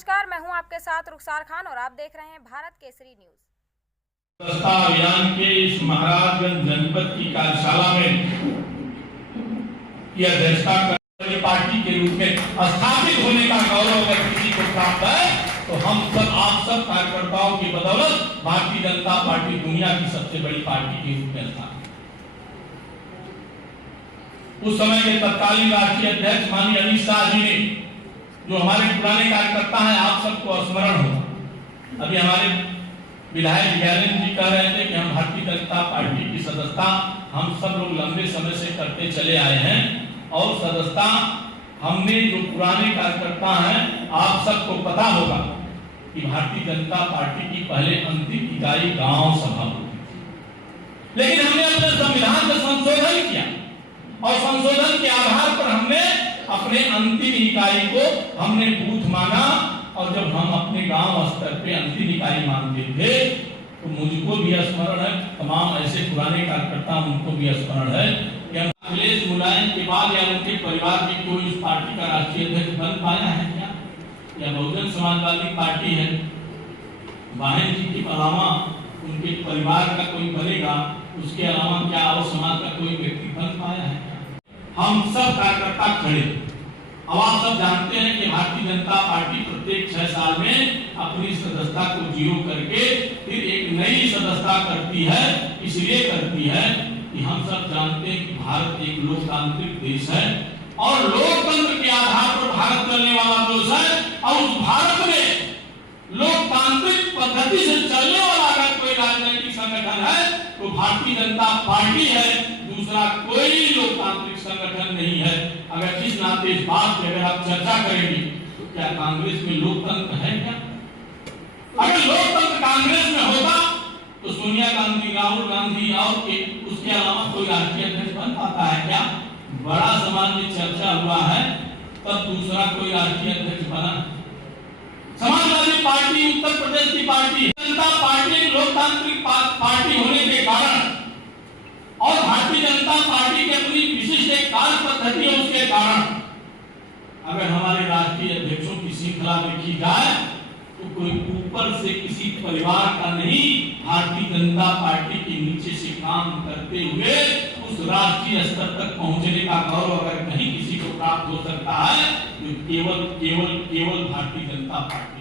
नमस्कार, मैं हूं आपके साथ रुखसार खान और आप देख रहे हैं भारत केसरी न्यूज। स्वच्छता अभियान के इस महाराजगंज जनपद की कार्यशाला में की अध्यक्षता करने पार्टी के रूप में स्थापित होने का गौरव अगर किसी को प्राप्त है तो हम सब आप सब कार्यकर्ताओं की बदौलत भारतीय जनता पार्टी दुनिया की सबसे बड़ी पार्टी के रूप में स्थापित। उस समय के तत्कालीन राष्ट्रीय अध्यक्ष माननीय अमित शाह जी ने, जो हमारे पुराने कार्यकर्ता हैं, आप सबको स्मरण होगा, अभी हमारे विधायक ज्ञानेंद्र जी कह रहे थे कि हम भारतीय जनता पार्टी की सदस्यता हम सब लोग लंबे समय से करते चले आए हैं और सदस्यता हमने जो पुराने कार्यकर्ता हैं, आप सबको पता होगा कि भारतीय जनता पार्टी की पहले अंतिम इकाई गांव सभा होती थी, लेकिन हमने अपने संविधान में संशोधन किया और संशोधन के आधार पर हमने अपने अंतिम इकाई को हमने बूथ माना। और जब हम अपने गांव स्तर पे अंतिम इकाई मानते थे तो मुझको भी स्मरण है, तमाम ऐसे पुराने कार्यकर्ता उनको भी स्मरण है कि हम अखिलेश मुलायम के बाद या उनके परिवार में कोई उस पार्टी का राष्ट्रीय अध्यक्ष बन पाया है क्या? या बहुजन समाजवादी पार्टी है, बहन जी के अलावा उनके परिवार का कोई बनेगा, उसके अलावा क्या और समाज का कोई व्यक्ति बन पाया है? हम सब कार्यकर्ता खड़े। अब आप सब जानते हैं कि भारतीय जनता पार्टी प्रत्येक 6 साल में अपनी सदस्यता को जीरो करके फिर एक नई सदस्यता करती है। इसलिए करती है कि हम सब जानते हैं कि भारत एक लोकतांत्रिक देश है और लोकतंत्र के आधार पर भारत चलने वाला देश है और उस भारत में लोकतांत्रिक पद्धति से चलने वाला अगर कोई राजनीतिक संगठन है तो भारतीय जनता पार्टी है, दूसरा कोई लोकतांत्रिक संगठन नहीं है। अगर इस नाते इस बात पे अगर आप चर्चा करेंगे तो क्या कांग्रेस में लोकतंत्र है क्या? अगर लोकतंत्र कांग्रेस में होता तो सोनिया गांधी, राहुल गांधी और उसके अलावा कोई राष्ट्रीय अध्यक्ष बन पाता है क्या? बड़ा समाज में चर्चा हुआ है तब दूसरा कोई राष्ट्रीय अध्यक्ष बना। समाजवादी पार्टी उत्तर प्रदेश की पार्टी, जनता पार्टी लोकतांत्रिक पार्टी होने के कारण और भारतीय जनता पार्टी की अपनी विशिष्ट कार्य पद्धति है, उसके कारण अगर हमारे राष्ट्रीय अध्यक्षों की श्रृंखला देखी जाए तो कोई ऊपर से किसी परिवार का नहीं, भारतीय जनता पार्टी के नीचे से काम करते हुए उस राष्ट्रीय स्तर तक पहुंचने का गौरव अगर कहीं किसी को प्राप्त हो सकता है तो केवल भारतीय जनता पार्टी